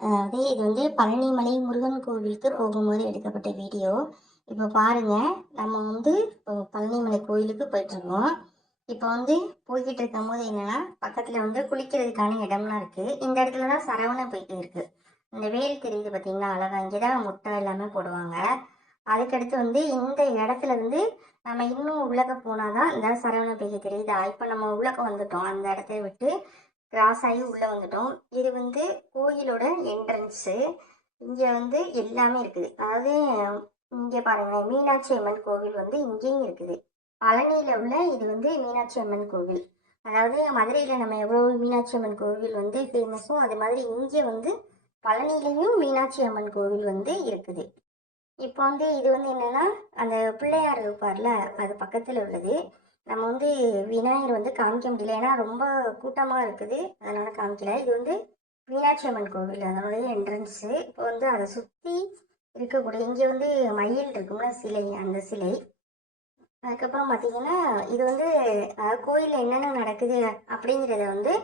அதே இது வந்து பழனிமலை முருகன் கோவிலுக்கு போகும்போது எடுக்கப்பட்ட வீடியோ. இப்போ பாருங்க, நம்ம வந்து இப்போ பழனிமலை கோயிலுக்கு போயிட்டுருக்கோம். இப்போ வந்து போய்கிட்டு இருக்கும்போது என்னன்னா, பக்கத்தில் வந்து குளிக்கிறதுக்கான இடம்லாம் இருக்குது. இந்த இடத்துல தான் சரவண பொய்கை இருக்குது. இந்த வேல் தெரியுது பார்த்தீங்களா, அழகா இங்கே தான் முட்டை எல்லாமே போடுவாங்க. அதுக்கடுத்து வந்து இந்த இடத்துல வந்து நம்ம இன்னும் உள்ளக்க போனால் தான் இந்த சரவண பொய்கை தெரியுதா. இப்போ நம்ம உள்ளக்க வந்துட்டோம், அந்த இடத்த விட்டு கிராஸ் ஆகி உள்ளே வந்துட்டோம். இது வந்து கோயிலோட என்ட்ரன்ஸு. இங்கே வந்து எல்லாமே இருக்குது. அதாவது இங்கே பாருங்களேன், மீனாட்சி அம்மன் கோவில் வந்து இங்கேயும் இருக்குது. பழனியில் உள்ள இது வந்து மீனாட்சி அம்மன் கோவில். அதாவது மதுரையில் நம்ம எவ்வளோ மீனாட்சி அம்மன் கோவில் வந்து ஃபேமஸோ அது மாதிரி இங்கே வந்து பழனிலையும் மீனாட்சி அம்மன் கோவில் வந்து இருக்குது. இப்போ வந்து இது வந்து என்னென்னா, அந்த பிள்ளையார் இருப்பார்ல, அது பக்கத்தில் உள்ளது. நம்ம வந்து விநாயகர் வந்து காமிக்க முடியல, ஏன்னா ரொம்ப கூட்டமாக இருக்குது, அதனால் காமிக்கல. இது வந்து மீனாட்சி அம்மன் கோவில், அதனுடைய என்ட்ரன்ஸு. இப்போ வந்து அதை சுற்றி இருக்கக்கூடிய இங்கே வந்து மயில் இருக்கும்ல சிலை, அந்த சிலை. அதுக்கப்புறம் பார்த்தீங்கன்னா, இது வந்து கோயிலில் என்னென்ன நடக்குது அப்படிங்கிறத வந்து